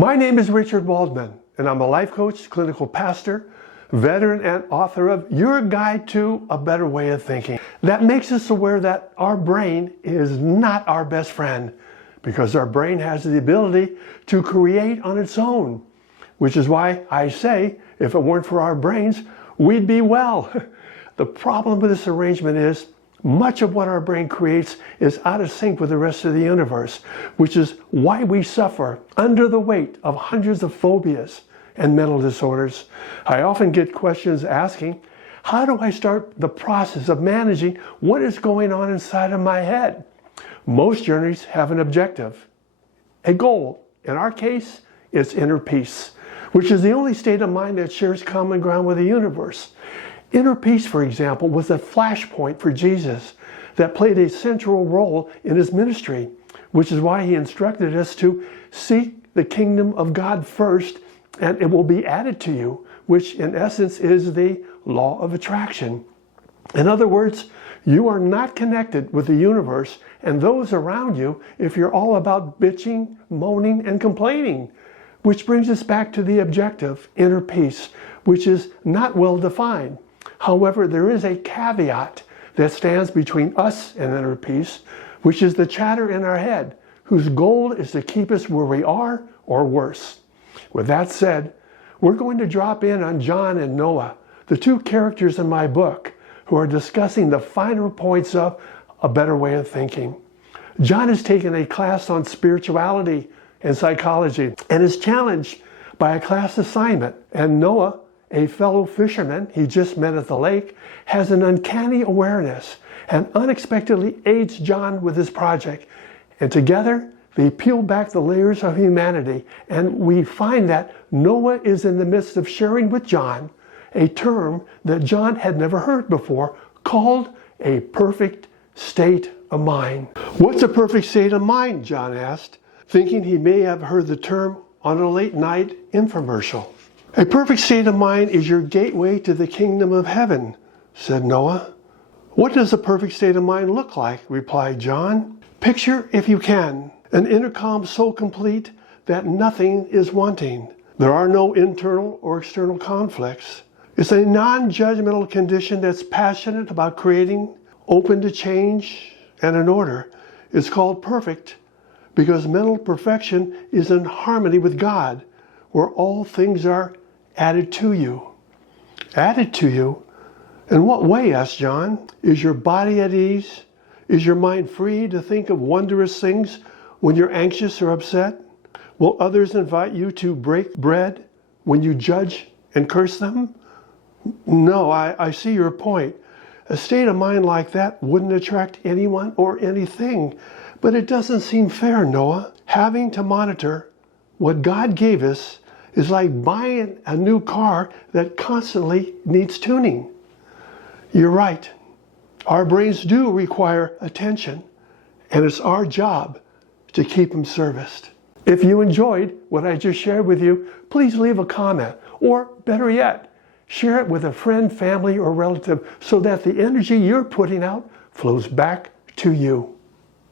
My name is Richard Waldman, and I'm a life coach, clinical pastor, veteran, and author of Your Guide to a Better Way of Thinking. That makes us aware that our brain is not our best friend, because our brain has the ability to create on its own, which is why I say, if it weren't for our brains, we'd be well. The problem with this arrangement is much of what our brain creates is out of sync with the rest of the universe, which is why we suffer under the weight of hundreds of phobias and mental disorders. I often get questions asking, how do I start the process of managing what is going on inside of my head? Most journeys have an objective, a goal. In our case, it's inner peace, which is the only state of mind that shares common ground with the universe. Inner peace, for example, was a flashpoint for Jesus that played a central role in his ministry, which is why he instructed us to seek the kingdom of God first, and it will be added to you, which in essence is the law of attraction. In other words, you are not connected with the universe and those around you if you're all about bitching, moaning, and complaining. Which brings us back to the objective, inner peace, which is not well defined. However, there is a caveat that stands between us and inner peace, which is the chatter in our head, whose goal is to keep us where we are or worse. With that said, we're going to drop in on John and Noah, the two characters in my book, who are discussing the finer points of a better way of thinking. John has taken a class on spirituality and psychology and is challenged by a class assignment, and Noah, a fellow fisherman he just met at the lake, has an uncanny awareness and unexpectedly aids John with his project. And together, they peel back the layers of humanity, and we find that Noah is in the midst of sharing with John a term that John had never heard before, called a perfect state of mind. What's a perfect state of mind? John asked, thinking he may have heard the term on a late night infomercial. A perfect state of mind is your gateway to the kingdom of heaven, said Noah. What does a perfect state of mind look like? Replied John. Picture, if you can, an inner calm so complete that nothing is wanting. There are no internal or external conflicts. It's a non-judgmental condition that's passionate about creating, open to change, and in order. It's called perfect because mental perfection is in harmony with God, where all things are added to you. Added to you? In what way? Asked John. Is your body at ease? Is your mind free to think of wondrous things when you're anxious or upset? Will others invite you to break bread when you judge and curse them? No, I see your point. A state of mind like that wouldn't attract anyone or anything. But it doesn't seem fair, Noah. Having to monitor what God gave us is like buying a new car that constantly needs tuning. You're right. Our brains do require attention, and it's our job to keep them serviced. If you enjoyed what I just shared with you, please leave a comment, or better yet, share it with a friend, family, or relative so that the energy you're putting out flows back to you.